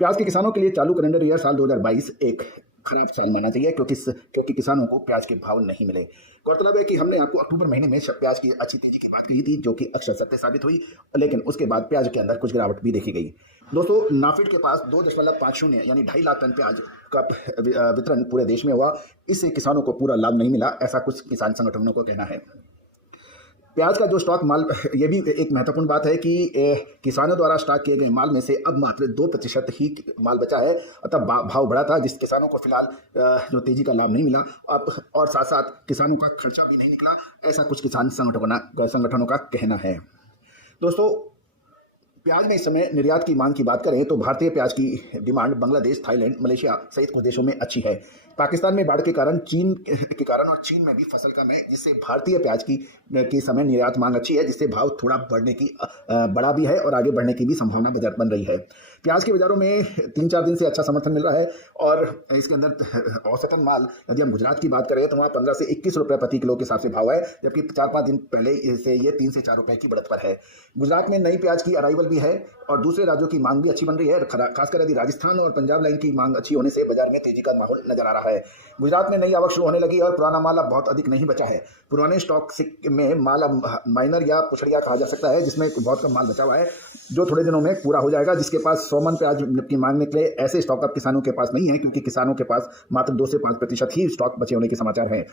प्याज के किसानों के लिए चालू कैलेंडर ईयर साल 2022 एक खराब साल माना चाहिए क्योंकि किसानों को प्याज के भाव नहीं मिले। गौरतलब है कि हमने आपको अक्टूबर महीने में प्याज की अच्छी तेजी की बात कही थी, जो कि अक्षर सत्य साबित हुई, लेकिन उसके बाद प्याज के अंदर कुछ गिरावट भी देखी गई। दोस्तों, नाफेड के पास 2.50 यानी 2.5 लाख टन प्याज का वितरण पूरे देश में हुआ। इससे किसानों को पूरा लाभ नहीं मिला, ऐसा कुछ किसान संगठनों को कहना है। प्याज का जो स्टॉक माल, ये भी एक महत्वपूर्ण बात है कि किसानों द्वारा स्टॉक किए गए माल में से अब मात्र 2% ही माल बचा है। अतः भाव बढ़ा था, जिस किसानों को फिलहाल जो तेजी का लाभ नहीं मिला, अब और साथ साथ किसानों का खर्चा भी नहीं निकला, ऐसा कुछ किसान संगठनों का कहना है। दोस्तों, प्याज में इस समय निर्यात की मांग की बात करें तो भारतीय प्याज की डिमांड बांग्लादेश, थाईलैंड, मलेशिया सहित कुछ देशों में अच्छी है। पाकिस्तान में बाढ़ के कारण और चीन में भी फसल कम है, जिससे भारतीय प्याज की समय निर्यात मांग अच्छी है, जिससे भाव थोड़ा बढ़ा भी है और आगे बढ़ने की भी संभावना बन रही है। प्याज के बाजारों में 3-4 दिन से अच्छा समर्थन मिल रहा है और इसके अंदर औसतन माल, यदि हम गुजरात की बात करें तो वहाँ 15 से 21 रुपये प्रति किलो के हिसाब से भाव है, जबकि 4-5 दिन पहले से ये 3 से 4 रुपये की बढ़त पर है। गुजरात में नई प्याज की अराइवल भी है और दूसरे राज्यों की मांग भी अच्छी बन रही है। खासकर यदि राजस्थान और पंजाब लाइन की मांग अच्छी होने से बाजार में तेजी का माहौल नजर आ रहा है। गुजरात में नई आवक शुरू होने लगी और पुराना माल अब बहुत अधिक नहीं बचा है। पुराने स्टॉक में माल अब माइनर या पुछड़िया कहा जा सकता है, जिसमें बहुत कम माल बचा हुआ है, जो थोड़े दिनों में पूरा हो जाएगा। जिसके पास 100 मन प्याज की मांग निकले, ऐसे स्टॉक अब किसानों के पास नहीं है, क्योंकि किसानों के पास मात्र 2 से 5% ही स्टॉक बचे होने के समाचार हैं।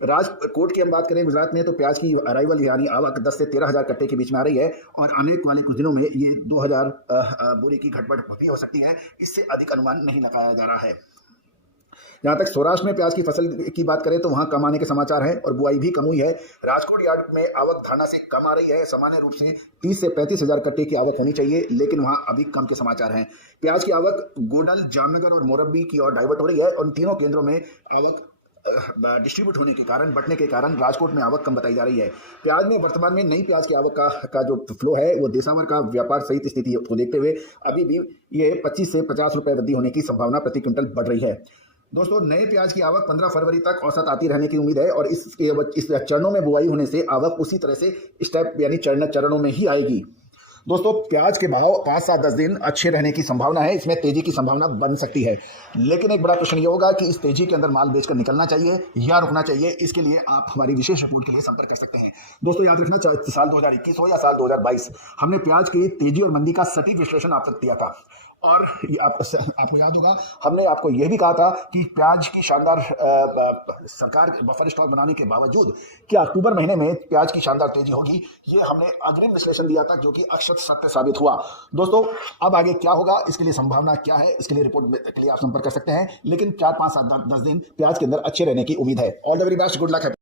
राजकोट की हम बात करें गुजरात में, तो प्याज की अराइवल यानी आवक 10 से 13 हज़ार कट्टे के बीच में आ रही है और आने वाले कुछ दिनों में ये 2000 बोरी की घटबढ़ भी हो सकती है। इससे अधिक अनुमान नहीं लगाया जा रहा है। जहाँ तक सौराष्ट्र में प्याज की फसल की बात करें तो वहाँ कम आने के समाचार हैं और बुआई भी कम हुई है। राजकोट यार्ड में आवक धारणा से कम आ रही है। सामान्य रूप से 30 से 35 हज़ार कट्टे की आवक होनी चाहिए, लेकिन वहाँ अभी कम के समाचार हैं। प्याज की आवक गोडल, जामनगर और मोरबी की ओर डाइवर्ट हो रही है और उन तीनों केंद्रों में आवक डिस्ट्रीब्यूट होने के कारण, बढ़ने के कारण राजकोट में आवक कम बताई जा रही है। प्याज में वर्तमान में नई प्याज की आवक का जो फ्लो है, वो देशावर का व्यापार सहित स्थिति को देखते हुए अभी भी ये 25 से 50 रुपये वृद्धि होने की संभावना प्रति क्विंटल बढ़ रही है। दोस्तों, नए प्याज की आवक 15 फरवरी तक औसत आती रहने की उम्मीद है और इस चरणों में बुआई होने से आवक उसी तरह से स्टेप यानी चरणों में ही आएगी। दोस्तों, प्याज के भाव 5-7-10 दिन अच्छे रहने की संभावना है, इसमें तेजी की संभावना बन सकती है, लेकिन एक बड़ा प्रश्न ये होगा कि इस तेजी के अंदर माल बेचकर निकलना चाहिए या रुकना चाहिए। इसके लिए आप हमारी विशेष रिपोर्ट के लिए संपर्क कर सकते हैं। दोस्तों, याद रखना, चाहे साल 2021 हो या साल 2022, हमने प्याज की तेजी और मंदी का सटीक विश्लेषण आप तक दिया था और आपको याद होगा, हमने आपको यह भी कहा था कि प्याज की शानदार सरकार बफर स्टॉक बनाने के बावजूद कि अक्टूबर महीने में प्याज की शानदार तेजी होगी, ये हमने अग्रिम विश्लेषण दिया था, जो कि अक्षर सत्य साबित हुआ। दोस्तों, अब आगे क्या होगा, इसके लिए संभावना क्या है, इसके लिए रिपोर्ट के लिए आप संपर्क कर सकते हैं, लेकिन 4-5-7-10 दिन प्याज के अंदर अच्छे रहने की उम्मीद है। All the very best, good luck है।